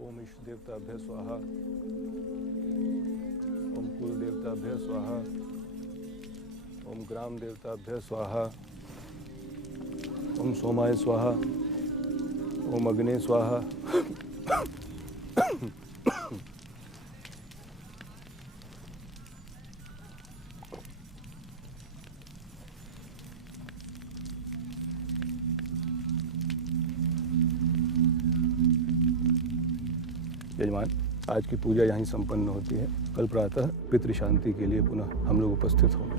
ओम इष्ट देवताभ्य स्वाहा। ओम कुल देवताभ्य स्वाहा। ओम ग्राम देवताभ्य स्वाहा। ओम सोमाय स्वाहा। ओम अग्ने स्वाहा। यजमान, आज की पूजा यहीं संपन्न होती है। कल प्रातः पितृ शांति के लिए पुनः हम लोग उपस्थित होंगे।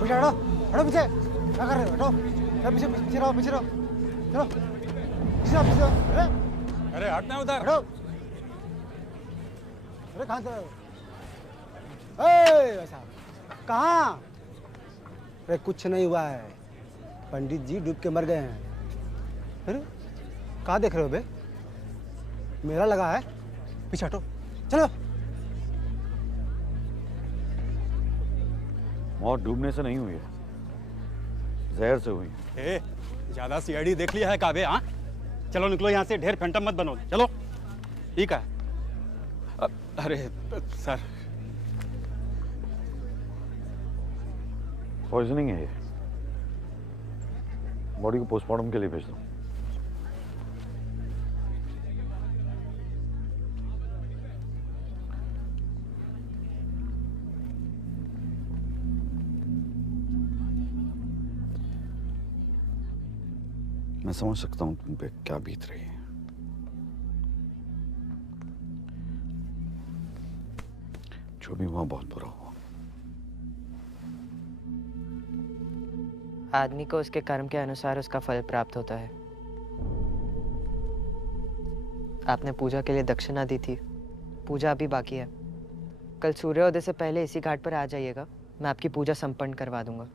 पीछे हटो, हटो पीछे। क्या कर रहे हो? हटो, पीछे पीछे रहो, पीछे रहो। चलो, पीछे पीछे। अरे हटना उधर। हटो। अरे कहाँ चल रहे हो? ए वैसा कहाँ? अरे कुछ नहीं हुआ है, पंडित जी डूब के मर गए हैं। अरे कहाँ देख रहे हो बे? मेरा लगा है, पीछे हटो। चलो। मौत डूबने से नहीं हुई है, जहर से हुई। ए, ज्यादा सीआईडी देख लिया है काबे? हाँ, चलो निकलो यहाँ से, ढेर फैंटम मत बनो। चलो। ठीक है। अरे सर, पॉइजनिंग है ये। बॉडी को पोस्टमार्टम के लिए भेज दो। मैं समझ सकता हूं तुम पे क्या बीत रही है। जो भी हुआ बहुत बुरा हुआ। आदमी को उसके कर्म के अनुसार उसका फल प्राप्त होता है। आपने पूजा के लिए दक्षिणा दी थी, पूजा अभी बाकी है। कल सूर्योदय से पहले इसी घाट पर आ जाइएगा, मैं आपकी पूजा संपन्न करवा दूंगा।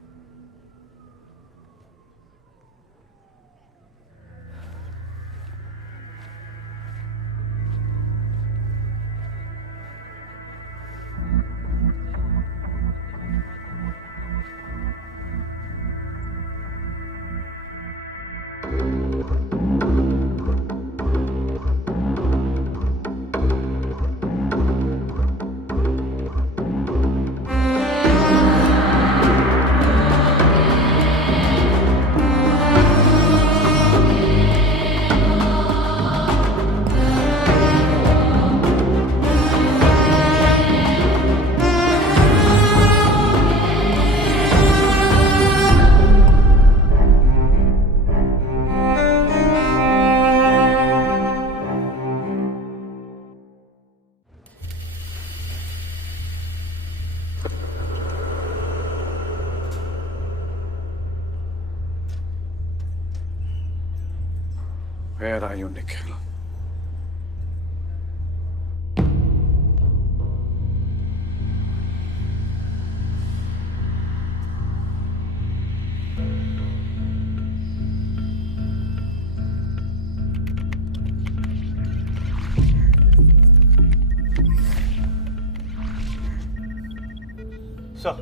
Where are you, Nikhil? Sir,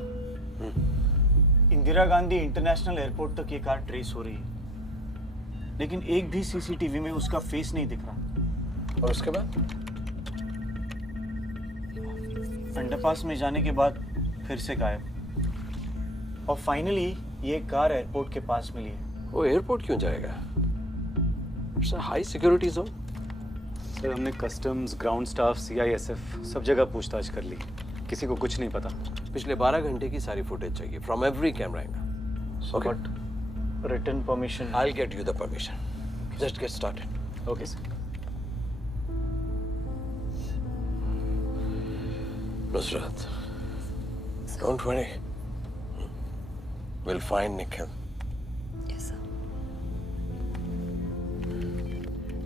Indira Gandhi international airport तक ये कार ट्रेस हो रही है, लेकिन एक भी सीसीटीवी में उसका फेस नहीं दिख रहा। और उसके बाद? अंडरपास में जाने के बाद फिर से गायब। और फाइनली ये कार एयरपोर्ट के पास मिली है। वो एयरपोर्ट क्यों जाएगा? It's a high security zone. Sir, हमने कस्टम्स, ग्राउंड स्टाफ, सीआईएसएफ सब जगह पूछताछ कर ली, किसी को कुछ नहीं पता। पिछले 12 घंटे की सारी फुटेज चाहिए from every camera angle. Okay, written permission. I'll get you the permission. Just get started. Okay sir. Nusrat, don't worry. We'll find Nikhil. Yes, sir.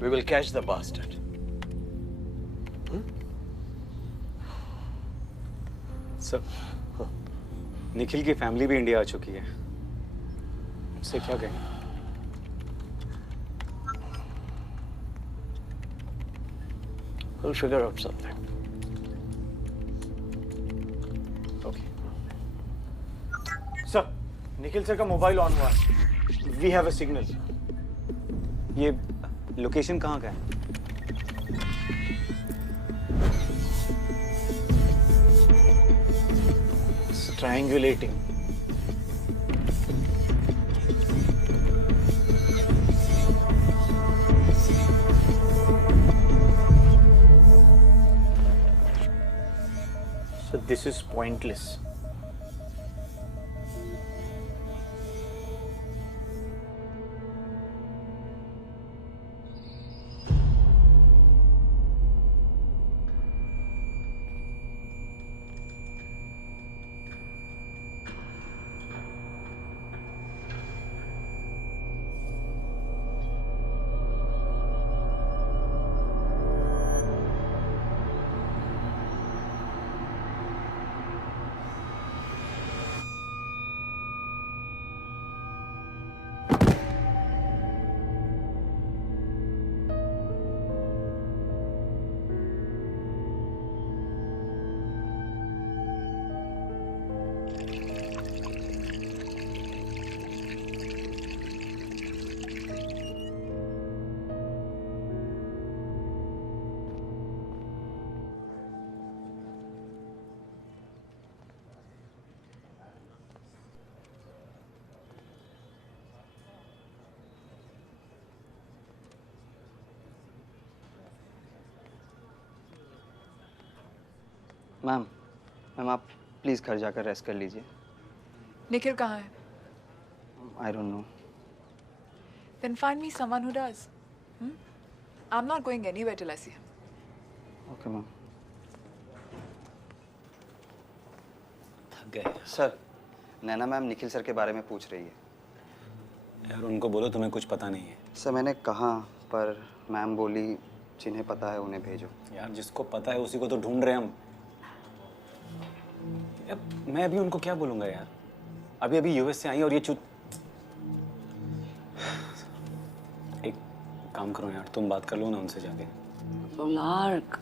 We will catch the bastard. Sir, Nikhil की family भी India आ चुकी है, उससे क्या कहें? We'll figure out something. Okay. Sir, Nikhil sir का mobile on हुआ है। We have a signal. ये लोकेशन कहाँ का है? Triangulating. So this is pointless. Ma'am आप प्लीज़ घर जाकर रेस्ट कर लीजिए। निखिल कहाँ है? I don't know. Then find me someone who does. I'm not going anywhere till I see him. Okay ma'am. थक गए सर, नैना मैम निखिल सर के बारे में पूछ रही है। यार, उनको बोलो तुम्हें कुछ पता नहीं है। सर मैंने कहा, पर मैम बोली जिन्हें पता है उन्हें भेजो। यार, जिसको पता है उसी को तो ढूंढ रहे हैं हम। यार, मैं अभी उनको क्या बोलूंगा यार? अभी यूएस से आई और ये एक काम करो यार, तुम बात कर लो ना उनसे जाके। लार्क,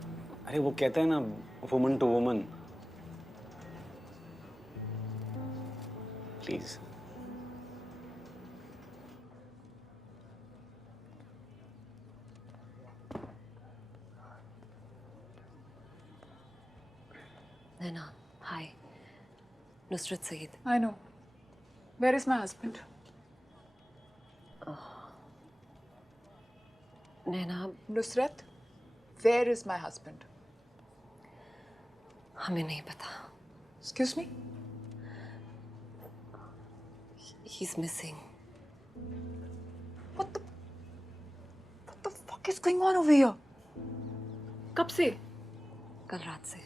अरे वो कहते हैं ना, woman to woman. Please. Naina, hi. Nusrat Sayeed. I know. Where is my husband? Naina, Nusrat, where is my husband? हमें नहीं पता। Excuse me? He's missing. What the fuck is going on over here? कब से? कल रात से।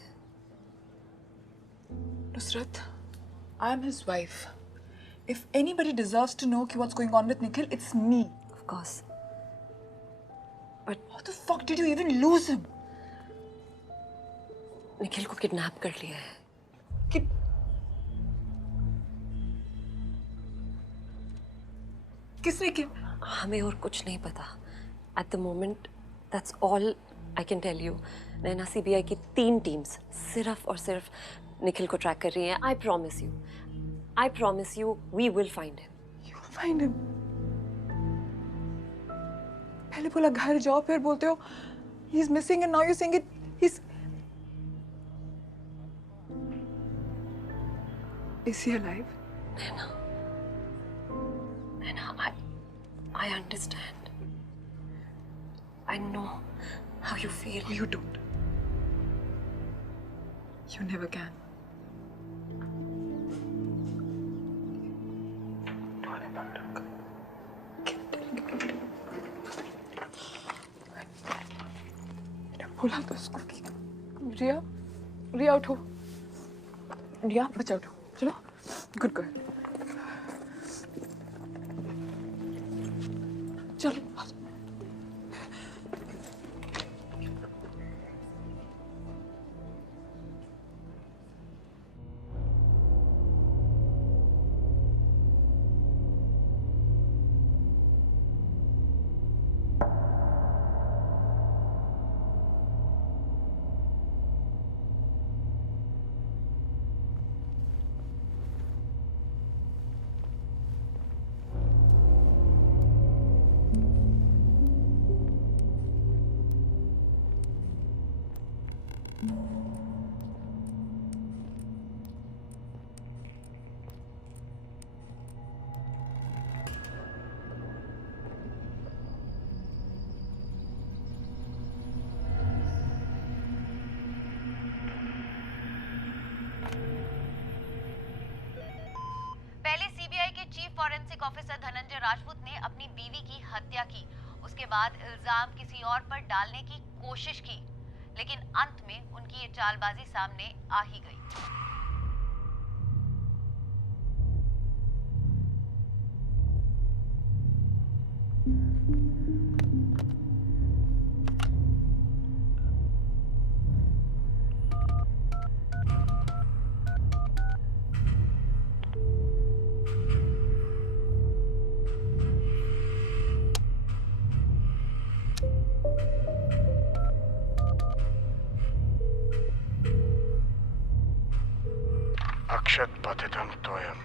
Nusrat, I am his wife. If anybody deserves to know what's going on with Nikhil, it's me. Of course. How the fuck did you even lose him? Nikhil को kidnap कर लिया है। किसने किया? हमें और कुछ नहीं पता। At the moment, that's all I can tell you. Naina CBI की 3 टीम्स सिर्फ और सिर्फ निखिल को ट्रैक कर रही हैं। I promise you, we will find him. You will find him. पहले बोला घर जाओ, फिर बोलते हो he's missing, and now you're saying he's. Is he alive? Nana, I understand. I know how you feel. You don't. You never can. बोला तो उसको कि रिया उठो। रिया बचा उठो, चलो। Good girl. चलो। Chief forensic officer Dhananjay Rajput ने अपनी बीवी की हत्या की। उसके बाद इल्जाम किसी और पर डालने की कोशिश की, लेकिन अंत में उनकी ये चालबाजी सामने आ ही गई। अक्षत पतितं तोयम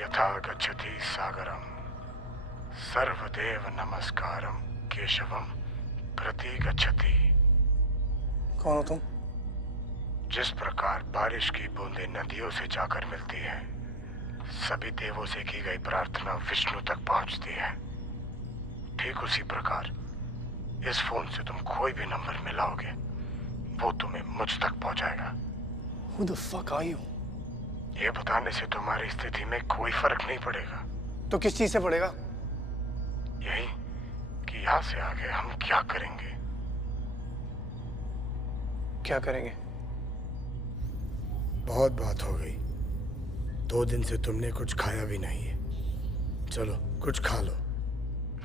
यथा गच्छति सागरम सर्वदेव नमस्कारम केशवम प्रति गच्छति। कौन हो तुम? जिस प्रकार बारिश की बूंदें नदियों से जाकर मिलती है, सभी देवों से की गई प्रार्थना विष्णु तक पहुंचती है, ठीक उसी प्रकार इस फोन से तुम कोई भी नंबर मिलाओगे, वो तुम्हें मुझ तक पहुंचाएगा। Who the fuck are you? ये बताने से तुम्हारी स्थिति में कोई फर्क नहीं पड़ेगा। तो किस चीज से पड़ेगा? यही कि यहाँ से आगे हम क्या करेंगे। क्या करेंगे? बहुत बात हो गई। 2 दिन से तुमने कुछ खाया भी नहीं है। चलो कुछ खा लो।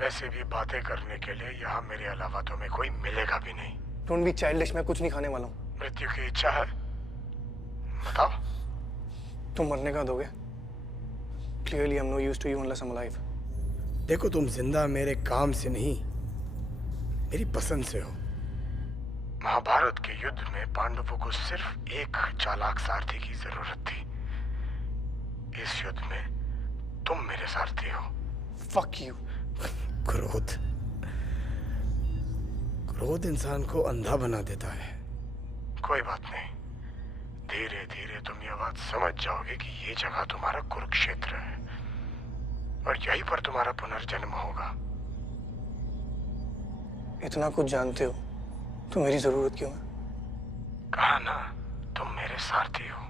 वैसे भी बातें करने के लिए यहाँ मेरे अलावा तुम्हें कोई मिलेगा भी नहीं। डोंट बी चाइल्डिश, मैं कुछ नहीं खाने वाला हूँ। मृत्यु की इच्छा है? बताओ। तुम मरने का दोगे? Clearly I'm no use to you unless I'm alive. देखो, तुम जिंदा मेरे काम से नहीं, मेरी पसंद से हो। महाभारत के युद्ध में पांडवों को सिर्फ एक चालाक सारथी की जरूरत थी। इस युद्ध में तुम मेरे सारथी हो। Fuck you. क्रोध इंसान को अंधा बना देता है। कोई बात नहीं, धीरे धीरे तुम ये बात समझ जाओगे कि ये जगह तुम्हारा कुरुक्षेत्र है और यहीं पर तुम्हारा पुनर्जन्म होगा। इतना कुछ जानते हो तो मेरी जरूरत क्यों है? कहा ना, तुम मेरे सारथी हो।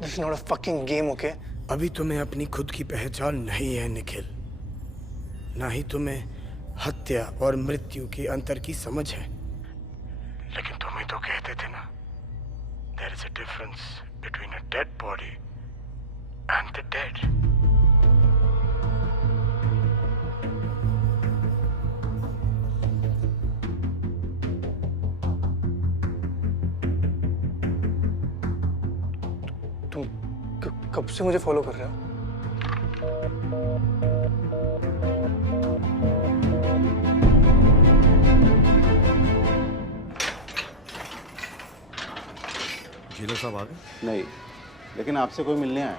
This is not a fucking game, okay? अभी तुम्हें अपनी खुद की पहचान नहीं है निखिल, ना ही तुम्हें हत्या और मृत्यु के अंतर की समझ है। लेकिन तुम ही तो कहते थे ना, there is a difference between a dead body and the dead. तुम कब से मुझे फॉलो कर रहे हो? जेलर साहब आ गए? नहीं, लेकिन आपसे कोई मिलने आया।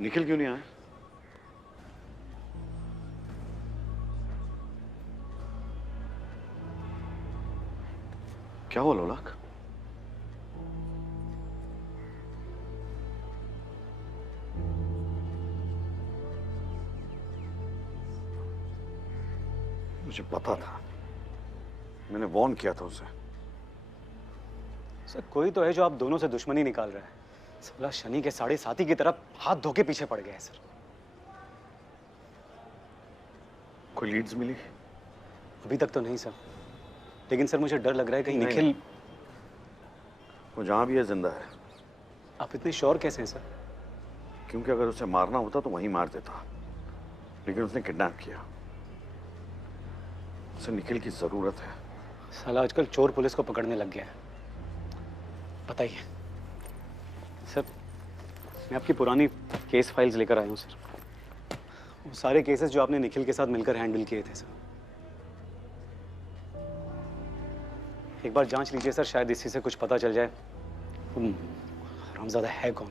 निखिल क्यों नहीं आया? क्या हुआ लोलाक? मुझे पता था, मैंने वॉर्न किया था उसे। सर, कोई तो है जो आप दोनों से दुश्मनी निकाल रहा है। साला शनि के 7.5 की तरफ हाथ धो के पीछे पड़ गया है सर। कोई लीड्स मिली? अभी तक तो नहीं सर, लेकिन सर मुझे डर लग रहा है कहीं निखिल। वो जहां भी है जिंदा है। आप इतने श्योर कैसे हैं सर? क्योंकि अगर उसे मारना होता तो वहीं मार देता, लेकिन उसने किडनैप किया। उसे निखिल की जरूरत है। साला आजकल चोर पुलिस को पकड़ने लग गया है। बताइए सर, मैं आपकी पुरानी केस फाइल्स लेकर आया हूँ सर। वो सारे केसेस जो आपने निखिल के साथ मिलकर हैंडल किए थे सर। एक बार जांच लीजिए सर, शायद इसी से कुछ पता चल जाए हरामजादा है कौन।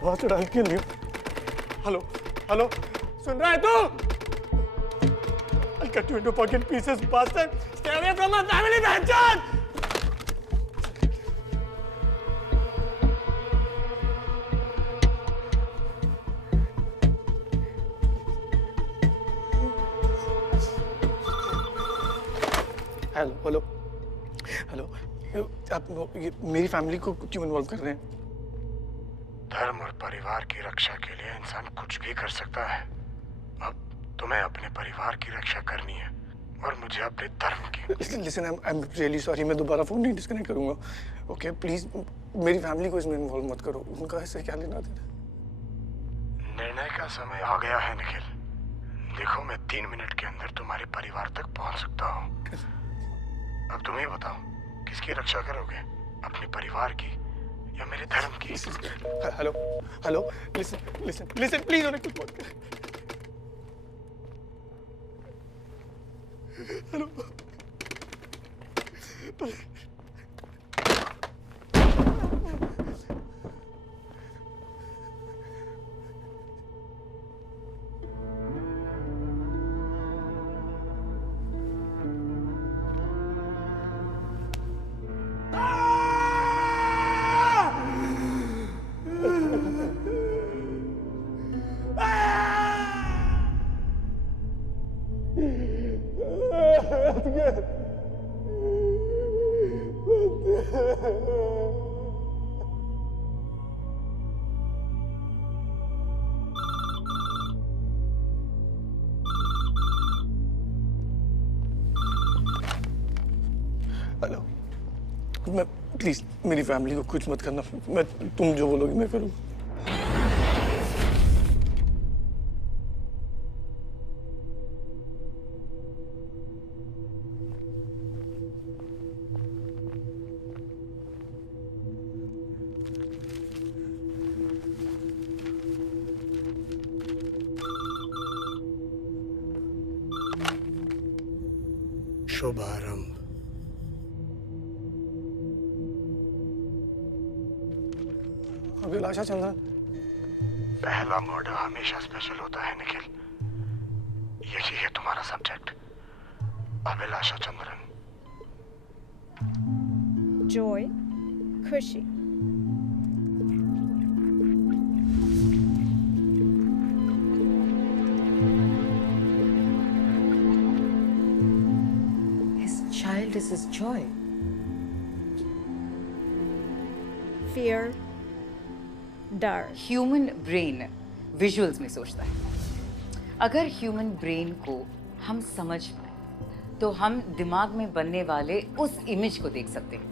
बहुत चढ़ा के लियो। हेलो हेलो, सुन रहा है तू? I'll cut you into fucking pieces, bastard! Stay away from my family, bastard! Hello hello hello, आप ये मेरी फैमिली को क्यों इन्वॉल्व कर रहे हैं? धर्म और परिवार की रक्षा के लिए इंसान कुछ भी कर सकता है। अब तुम्हें अपने परिवार की रक्षा करनी है और मुझे अपने धर्म की। Listen, I am really sorry, मैं दोबारा फोन नहीं डिस्कनेक्ट करूंगा। ओके प्लीज, मेरी फैमिली को इसमें इन्वॉल्व मत करो। उनका ऐसे क्या लेना देना। निर्णय का समय आ गया है निखिल। देखो, मैं 3 मिनट के अंदर तुम्हारे परिवार तक पहुंच सकता हूँ। अब तुम ही बताओ, किसकी रक्षा करोगे, अपने परिवार की या मेरे धर्म की? Hello hello, listen listen listen, please उन्हें कुछ मत कर। हेलो हेलो, मैं प्लीज मेरी फैमिली को कुछ मत करना। मैं तुम जो बोलोगे मैं करूँगा। शुभारंभ। अभिलाषा चंद्रन, पहला मर्डर हमेशा स्पेशल होता है निखिल। यही है तुम्हारा सब्जेक्ट, अभिलाषा चंद्रन। जॉय, खुशी। His child is his joy. Fear, डर। ह्यूमन ब्रेन विजुअल्स में सोचता है। अगर ह्यूमन ब्रेन को हम समझ पाए तो हम दिमाग में बनने वाले उस इमेज को देख सकते हैं।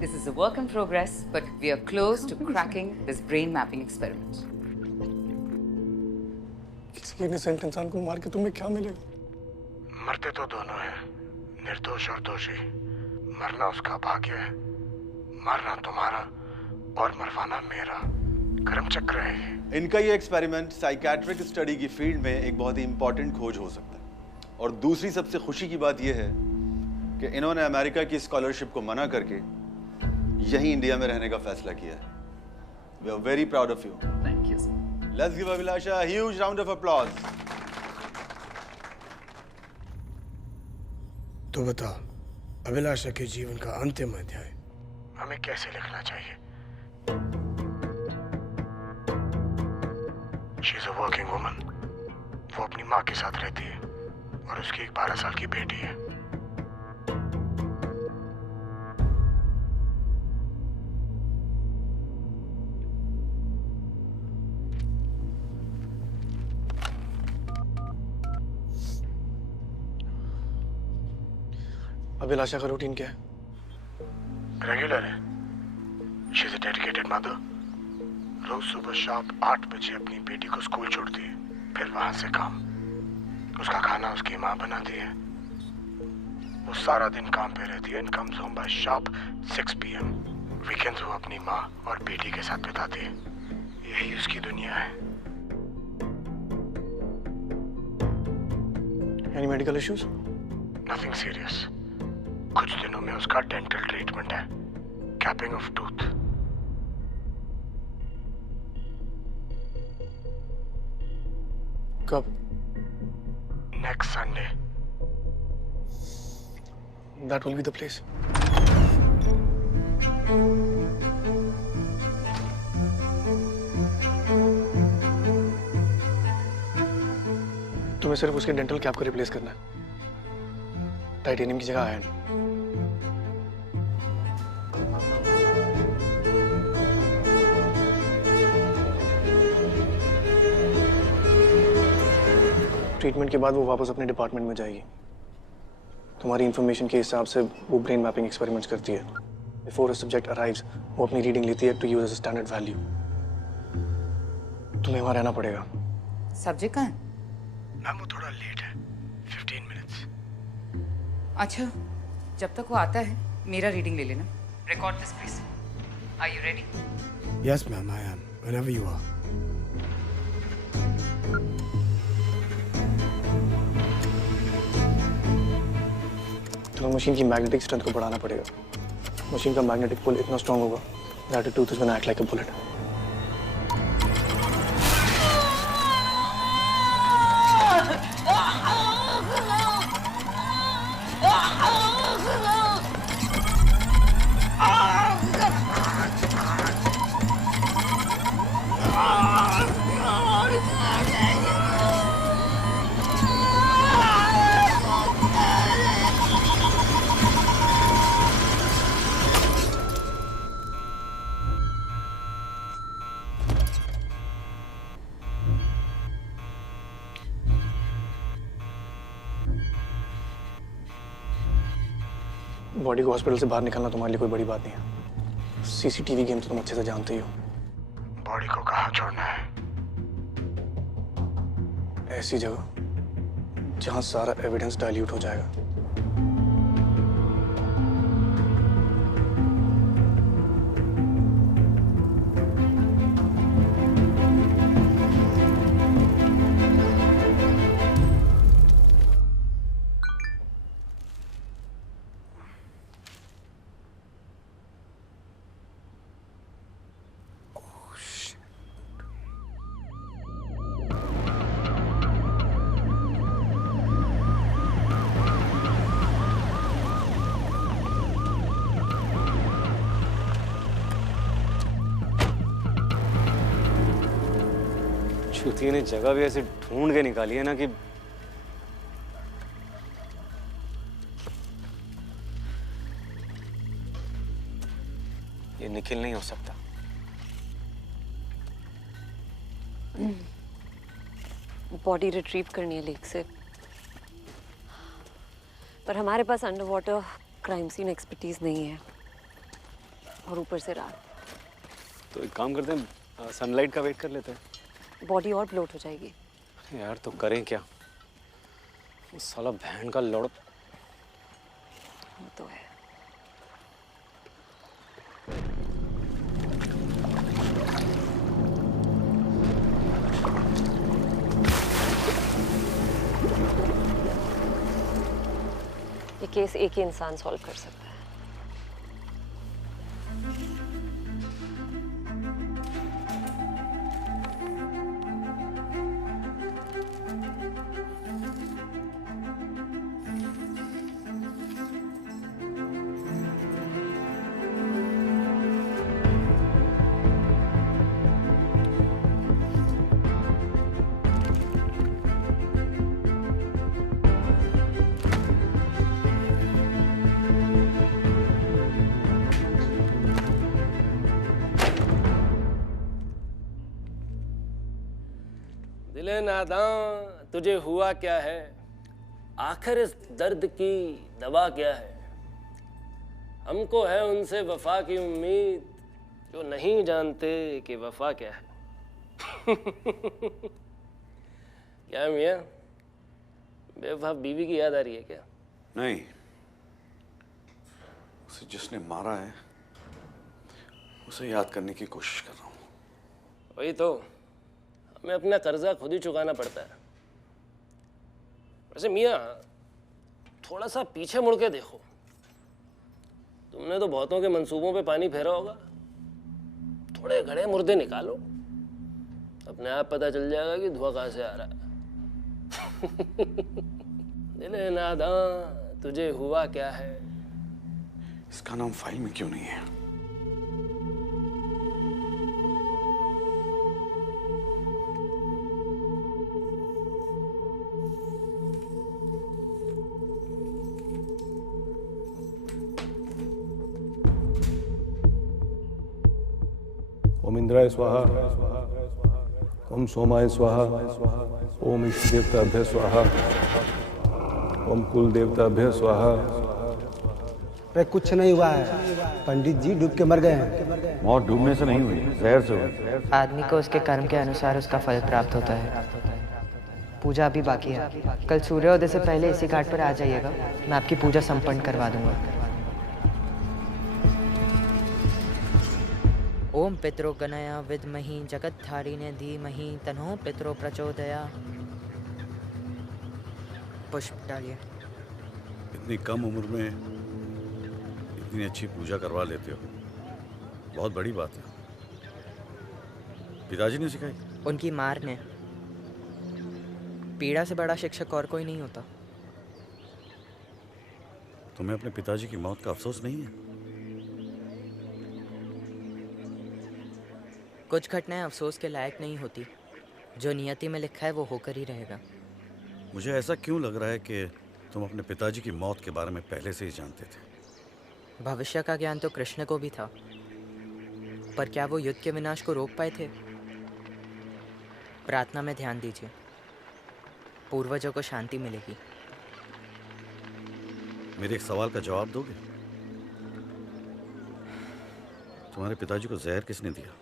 This is a work in progress, but we are close to cracking this brain mapping experiment. किसी इनोसेंट इंसान को मार के तुम्हें क्या मिलेगा? मरते तो दोनों हैं, निर्दोष और दोषी। मरना उसका भाग्य है, मरना तुम्हारा और मरवाना मेरा कर्म चक्र है। इनका ये एक्सपेरिमेंट साइकेट्रिक स्टडी की फील्ड में एक बहुत ही इंपॉर्टेंट खोज हो सकता है। और दूसरी सबसे खुशी की बात यह है कि इन्होंने अमेरिका की स्कॉलरशिप को मना करके यहीं इंडिया में रहने का फैसला किया है। We are very proud of you. Thank you sir. Let's give Abhilasha a huge round of applause. तो बताओ, अभिलाषा के जीवन का अंतिम अध्याय हमें कैसे लिखना चाहिए? She is a working woman. वो अपनी माँ के साथ रहती है और उसकी एक 12 साल की बेटी है। अभिलाषा का रूटीन क्या है? रेगुलर है। She is a dedicated mother. रोज सुबह शार्प 8 बजे अपनी बेटी को स्कूल छोड़ती है, फिर वहां से काम। उसका खाना उसकी माँ बनाती है। वो सारा दिन काम पे रहती है and comes home bye sharp 6 PM। Weekends वो अपनी माँ और बेटी के साथ बिताती है। यही उसकी दुनिया है। Any medical issues? Nothing serious. कुछ दिनों में उसका डेंटल ट्रीटमेंट है, कैपिंग ऑफ टूथ। कब? Next Sunday. That will be the place. तुम्हें सिर्फ उसके डेंटल कैप को रिप्लेस करना है, टाइटेनियम की जगह आयरन। ट्रीटमेंट के बाद वो वापस अपने डिपार्टमेंट में जाएगी। तुम्हारी इंफॉर्मेशन के हिसाब से वो ब्रेन मैपिंग एक्सपेरिमेंट्स करती है। बिफोर अ सब्जेक्ट अराइव्स वो अपनी रीडिंग लेती है to use as a standard value. तुम्हें वहाँ रहना पड़ेगा। सब्जेक्ट कहाँ है? मैम वो थोड़ा लेट है, 15 मिनट्स। अच्छा, जब तक वो आता है मेरा रीडिंग ले लेना। Record this please. Are you ready? Yes ma'am, I am, whenever you are. तुम्हें मशीन की मैग्नेटिक स्ट्रेंथ को बढ़ाना पड़ेगा। मशीन का मैग्नेटिक पुल इतना स्ट्रांग होगा that the tooth is gonna act like a bullet. Body को हॉस्पिटल से बाहर निकालना तुम्हारे लिए कोई बड़ी बात नहीं है। सीसीटीवी गेम तो तुम अच्छे से जानते ही हो। बॉडी को कहाँ छोड़ना है? ऐसी जगह जहां सारा एविडेंस डाइल्यूट हो जाएगा। चुतिया ने जगह भी ऐसे ढूंढ के निकाली है ना कि ये निखिल नहीं हो सकता। बॉडी रिट्रीव करनी है लेक से, पर हमारे पास under water crime scene expertise नहीं है और ऊपर से रात। तो एक काम करते हैं, सनलाइट का वेट कर लेते हैं। बॉडी और ब्लोट हो जाएगी। यार तो करें क्या? साला बहन का लड़ तो है। ये केस एक ही इंसान सॉल्व कर सकता है। दिले नादां तुझे हुआ क्या है, आखिर इस दर्द की दवा क्या है। हमको है उनसे वफा की उम्मीद जो नहीं जानते कि वफा क्या है। क्या मियाँ, बेवफा बीवी की याद आ रही है क्या? नहीं, उसे जिसने मारा है उसे याद करने की कोशिश कर रहा हूँ। वही तो, हमें अपना कर्जा खुद ही चुकाना पड़ता है। वैसे मियाँ, थोड़ा सा पीछे मुड़ के देखो। तुमने तो बहुतों के मंसूबों पे पानी फेरा होगा। थोड़े घड़े मुर्दे निकालो, अपने आप पता चल जाएगा कि धुआं कहाँ से आ रहा है। दिले नादां तुझे हुआ क्या है? इसका नाम फाइल में क्यों नहीं है? ओम इंद्राय स्वाहा, ओम सोमाय स्वाहा, ओम इष्ट देवताभ्य स्वाहा, ओम कुल देवताभ्य स्वाहा। अरे कुछ नहीं हुआ है, पंडित जी डूब के मर गए हैं। मौत डूबने से नहीं हुई, जहर से हुई। आदमी को उसके कर्म के अनुसार उसका फल प्राप्त होता है। पूजा अभी बाकी है। कल सूर्योदय से पहले इसी घाट पर आ जाइएगा, मैं आपकी पूजा संपन्न करवा दूंगा। ओम पितरो गणया विद्महि जगत्धारिणे धीमहि तन्नो पितरो प्रचोदया। पुष्प डालिए। इतनी कम उम्र में इतनी अच्छी पूजा करवा लेते हो, बहुत बड़ी बात है। पिताजी ने सिखाई? उनकी मार ने। पीड़ा से बड़ा शिक्षक और कोई नहीं होता। तुम्हें अपने पिताजी की मौत का अफसोस नहीं है? कुछ घटनाएं अफसोस के लायक नहीं होती। जो नियति में लिखा है वो होकर ही रहेगा। मुझे ऐसा क्यों लग रहा है कि तुम अपने पिताजी की मौत के बारे में पहले से ही जानते थे? भविष्य का ज्ञान तो कृष्ण को भी था, पर क्या वो युद्ध के विनाश को रोक पाए थे? प्रार्थना में ध्यान दीजिए, पूर्वजों को शांति मिलेगी। मेरे एक सवाल का जवाब दोगे? तुम्हारे पिताजी को जहर किसने दिया?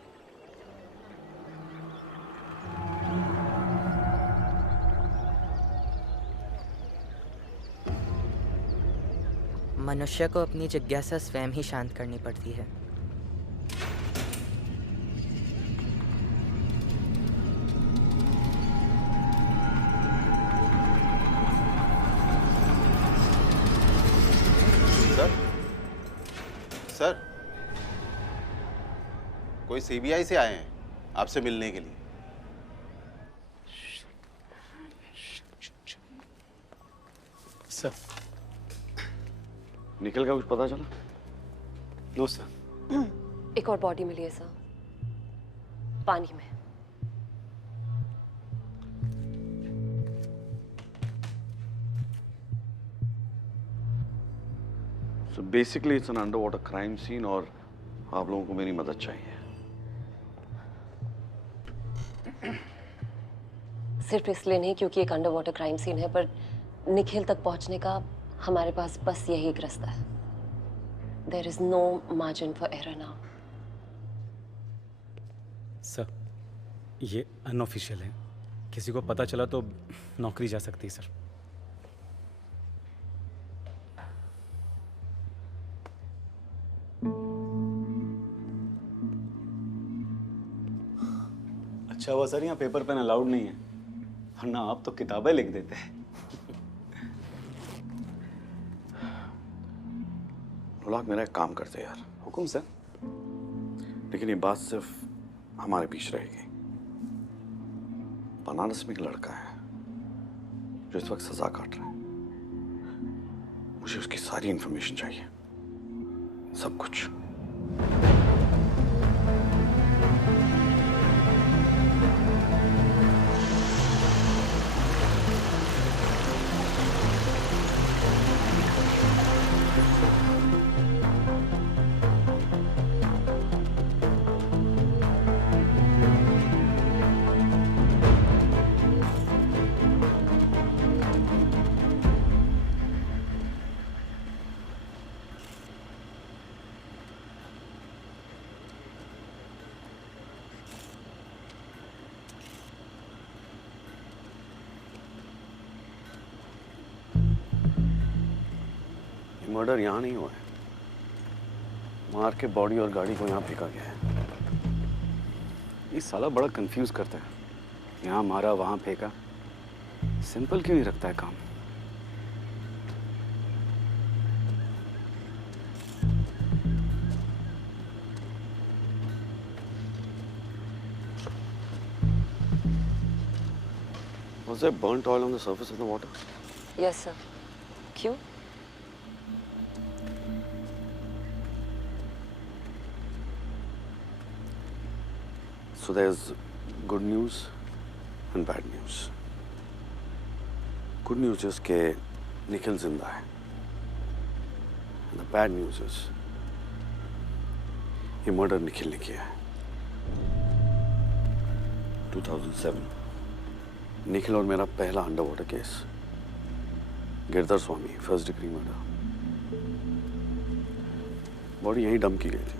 मनुष्य को अपनी जिज्ञासा स्वयं ही शांत करनी पड़ती है। सर, कोई सीबीआई से आए हैं आपसे मिलने के लिए। सर, निखिल का कुछ पता चला? No sir. एक और बॉडी मिली है सर, पानी में। So basically it's an underwater crime scene और आप लोगों को मेरी मदद चाहिए। सिर्फ इसलिए नहीं क्योंकि एक अंडर वाटर क्राइम सीन है, पर निखिल तक पहुंचने का हमारे पास बस यही एक रास्ता है। There is no margin for error now. Sir, ये अनऑफिशियल है, किसी को पता चला तो नौकरी जा सकती है सर। अच्छा हुआ सर यहाँ पेपर पेन अलाउड नहीं है, वरना आप तो किताबें लिख देते हैं। लोलाक, मेरा एक काम करते यार। हुकुम सर। लेकिन ये बात सिर्फ हमारे बीच रहेगी। बनारस में एक लड़का है जो इस वक्त सजा काट रहा है। मुझे उसकी सारी इंफॉर्मेशन चाहिए, सब कुछ। मर्डर यहाँ नहीं हुआ है, मार के बॉडी और गाड़ी को यहाँ फेंका गया है। ये साला बड़ा कंफ्यूज करता है, यहाँ मारा वहाँ फेंका। सिंपल क्यों नहीं रखता है काम? Was there burnt oil on the surface of the water? Yes, sir. क्यों? So there's good news and bad news. Good news is कि निखिल जिंदा है. And the bad news is ये मर्डर निखिल ने किया है. 2007 निखिल और मेरा पहला अंडरवाटर केस. गिरधर स्वामी, फर्स्ट डिग्री मर्डर. बॉडी यहीं डंप की गई थी.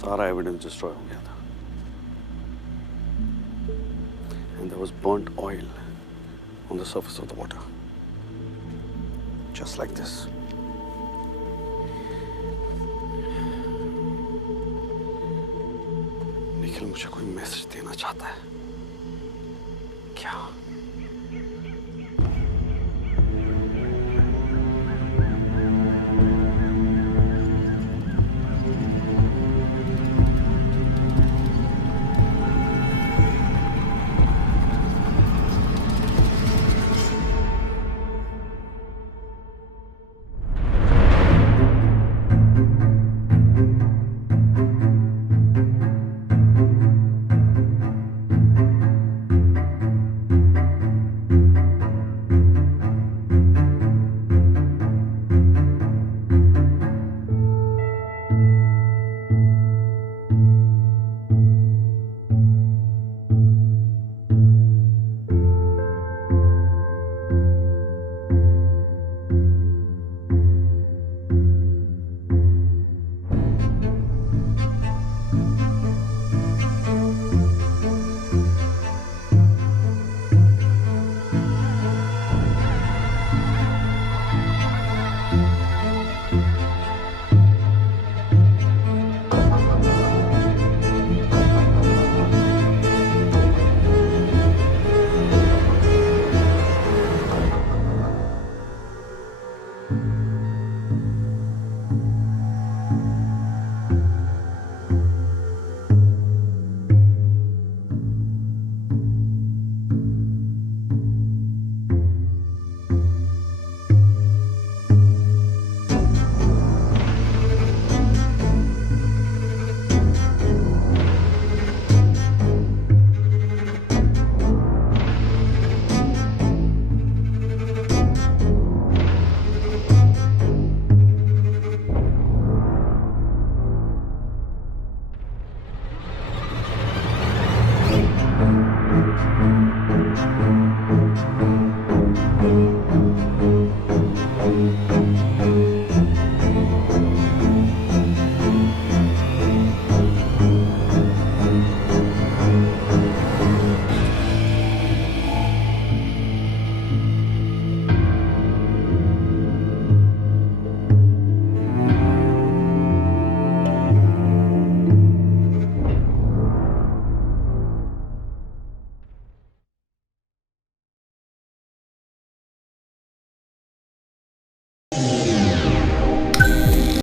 सारा एविडेंस डिस्ट्रॉय हो गया था. And there was burnt oil on the surface of the water. Just like this. Nikhil मुझे कोई मैसेज देना चाहता है. क्या?